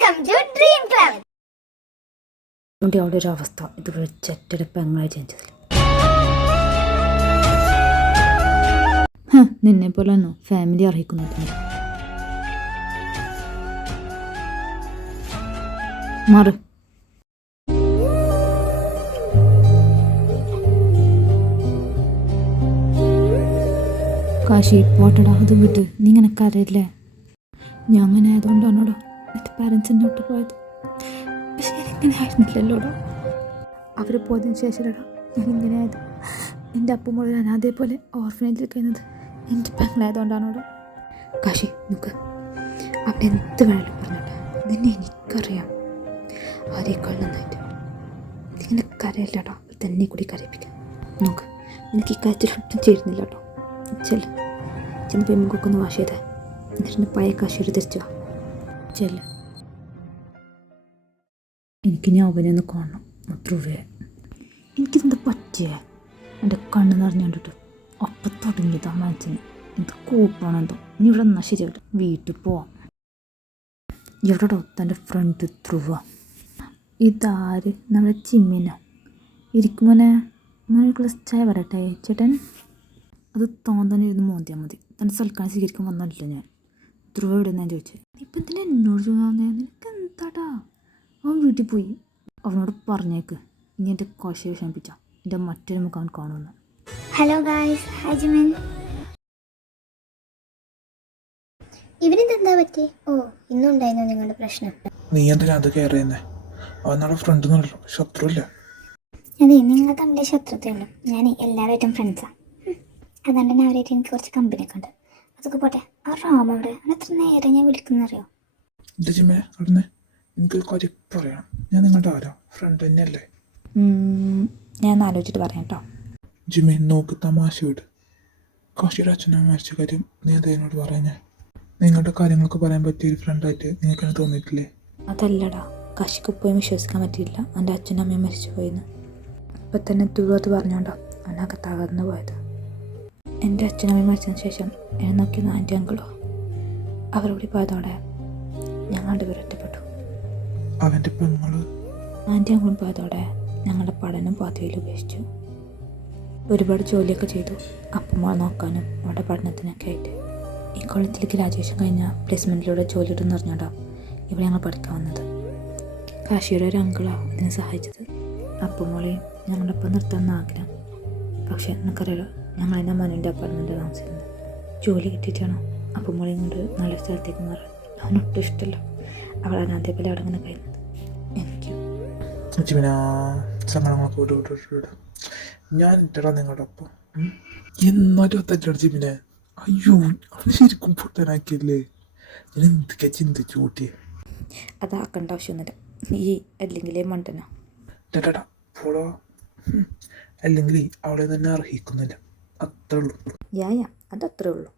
Welcome to dream club. അവിടെ ഒരു അവസ്ഥ ഇതുപോലെ ചെറ്റെടുപ്പ് എങ്ങനെ ചേഞ്ചതിൽ നിന്നെ പോലെ തന്നെ ഫാമിലി അർഹിക്കുന്നില്ല. മാറ്. കാശി പോട്ടടാ, അത് വിട്ട് നീ ഇങ്ങനെ കരയില്ലേ? ഞാൻ അങ്ങനെ ആയതുകൊണ്ടാണോടോ എൻ്റെ പാരൻസ് എന്നെ വിട്ട് പോയത്. പക്ഷെ ഞാനിങ്ങനെ ആയിരുന്നില്ലല്ലോടോ. അവർ പോയതിന് ശേഷമല്ലടാ ഞാൻ ഇങ്ങനെ ആയത്. എൻ്റെ അപ്പം മുതൽ ഞാൻ അതേപോലെ ഓർഫനേജിൽ കഴിയുന്നത് എൻ്റെ പെങ്ങളായതുകൊണ്ടാണോടോ. കാശി നോക്ക്, അവിടെ എന്ത് വേണമെങ്കിലും പറഞ്ഞോട്ടെ, നിന്നെ എനിക്കറിയാം ആരേക്കാൾ നന്നായിട്ട്. ഇതിങ്ങനെ കരയില്ലാട്ടോ, തന്നെ കൂടി കരയിപ്പിക്കാം. നോക്ക്, എനിക്ക് ഈ കാര്യത്തിലൊട്ടും ചേരുന്നില്ല കേട്ടോ. ചെന്ന് പെമ്മുക്കൊന്ന് വാഷ് ചെയ്തേ, എന്നിട്ട് പഴയ കാശി തിരിച്ചു വാ. ചെല്ല, എനിക്ക് ഞാൻ അവനെ കാണണം അത്രേ. എനിക്കിതെന്താ പറ്റിയേ? എൻ്റെ കണ്ണ് നിറഞ്ഞു കണ്ടിട്ട് അപ്പം തുടങ്ങിയതാ മനസ്സിന്. എന്ത് കൂപ്പാണെന്തോ. ഇനി ഇവിടെ എന്നാൽ ശരിയായിട്ട് വീട്ടിൽ പോവാം. ഇവിടെ തൻ്റെ ഫ്രണ്ട് ധ്രുവ. ഇതാര്? നമ്മുടെ ചിമ്മിന. ഇരിക്കുമോനെ, മോനെ ഗ്ലാസ് ചായ വരട്ടെ ചേട്ടൻ? അത് തന്നെ ഇരുന്ന് മോന്തിയാൽ മതി. തൻ്റെ സൽക്കാരം സ്വീകരിക്കാൻ വന്നല്ലോ ഞാൻ. ധ്രുവ ഇവിടെ ഞാൻ ചോദിച്ചത്. ഇപ്പം എന്തിനാ എന്നോട് ചോദിക്കുന്നേ? നിനക്ക് എന്താടാ? അവൻ വീട്ടിൽ പോയി. അവനോട് പറഞ്ഞേക്ക് ഇനി എൻ്റെ കോശയെ വിഷമിപ്പിച്ച എൻ്റെ മറ്റൊരു മുഖം അവൻ കാണുമെന്ന്. Hello guys, ഹജിമിൻ. ഇവരിതെന്താ പറ്റി? ഓ, ഇന്നുണ്ടായിരുന്നു നിങ്ങളുടെ പ്രശ്നം. നീ എന്തിനാ അത് കെയർ ചെയ്യുന്നേ? അവനാളെ ഫ്രണ്ട് എന്നല്ലോ, ശത്രുല്ല. അതെ, നിങ്ങൾ തമ്മിലെ ശത്രുതയുള്ളൂ. ഞാൻ എല്ലാവരായിട്ടും ഫ്രണ്ട്സാണ്. അതുകൊണ്ട് തന്നെ അവരായിട്ട് എനിക്ക് കുറച്ച് കമ്പനിയൊക്കെ ഉണ്ട്. അതൊക്കെ പോട്ടെ, ആ റാമോടെ എത്ര നേരം ഞാൻ വിളിക്കുന്നറിയോ? ജിമ്മേ, അവിടുന്ന് എനിക്കൊരു കാര്യം പറയണം. ഞാൻ നിങ്ങളുടെ ആരോ ഫ്രണ്ട് തന്നെയല്ലേ? ഞാൻ ആലോചിച്ചിട്ട് പറയാം കേട്ടോ. ജിമ്മേ, നോക്ക്, തമാശ വിട്. കാശിയുടെ അച്ഛനും മരിച്ച കാര്യം നീ എന്നോട് പറയാഞ്ഞേ? നിങ്ങളുടെ കാര്യങ്ങളൊക്കെ പറയാൻ പറ്റിയ ഒരു ഫ്രണ്ടായിട്ട് നിങ്ങൾക്കെന്നെ തോന്നിയിട്ടില്ലേ? അതല്ലടാ, കാശിക്ക് പോയി വിശ്വസിക്കാൻ പറ്റിയില്ല എൻ്റെ അച്ഛനും അമ്മയും മരിച്ചു പോയിന്ന്. ഇപ്പം തന്നെ തുഴുവത്ത് പറഞ്ഞോണ്ടോ അവനൊക്കെ തകർന്നു പോയത്. എൻ്റെ അച്ഛനമ്മയും മരിച്ചതിന് ശേഷം എന്നെ നോക്കിയ ആൻറ്റി അങ്കിളോ അവരോടി പോയതോടെ ഞങ്ങളുടെ പേര് ഒറ്റപ്പെട്ടു. അവൻ്റെ പെങ്ങള് ആൻറ്റി അങ്കിളും പോയതോടെ ഞങ്ങളുടെ പഠനം പാതയിൽ ഉപേക്ഷിച്ചു. ഒരുപാട് ജോലിയൊക്കെ ചെയ്തു അപ്പമ്മ നോക്കാനും അവരുടെ പഠനത്തിനൊക്കെ ആയിട്ട്. ഈ കോളേജിലേക്ക് ഗ്രാജുവേഷൻ കഴിഞ്ഞ പ്ലേസ്മെൻറ്റിലൂടെ ജോലി ഇട്ടെന്ന് പറഞ്ഞോണ്ടാ ഇവിടെ ഞങ്ങൾ പഠിക്കാൻ വന്നത്. കാശിയുടെ ഒരു അങ്കിളാണ് അതിനെ സഹായിച്ചത്. അപ്പമ്മളെയും ഞങ്ങളുടെ ഒപ്പം നിർത്താമെന്ന് ആഗ്രഹം. പക്ഷേ എനിക്കറിയാലോ, ഞങ്ങളതിൻ്റെ മനുവിൻ്റെ അപ്പാർട്ട്മെൻറ്റ് താമസിക്കുന്നത്. ജോലി കിട്ടിയിട്ടാണ് അപ്പമ്മളെയും കൊണ്ട് നല്ല സ്ഥലത്തേക്ക് മാറാൻ. അവനൊട്ടും ഇഷ്ടമല്ല അവൾ അതേപോലെ അവിടെ ഇങ്ങനെ കഴിയുന്നത്. എനിക്ക് സങ്കടങ്ങളൊക്കെ വിട്. ഞാൻ ഇട്ടടാ നിങ്ങളുടെ ഒപ്പം. എന്നാലും തെറ്റട ജിമിനെ. അയ്യോ, അവന് ശരിക്കും പൊട്ടനാക്കിയല്ലേ? ഞാൻ എന്തൊക്കെ ചിന്തിച്ചു കൂട്ടിയേ. അതാക്കേണ്ട ആവശ്യമൊന്നുമില്ല. ഈ അല്ലെങ്കിലേ മണ്ടന ടാ പോടോ. അല്ലെങ്കിൽ അവളെ തന്നെ അർഹിക്കുന്നില്ല, അത്രേ ഉള്ളൂ. അതത്രേ ഉള്ളൂ.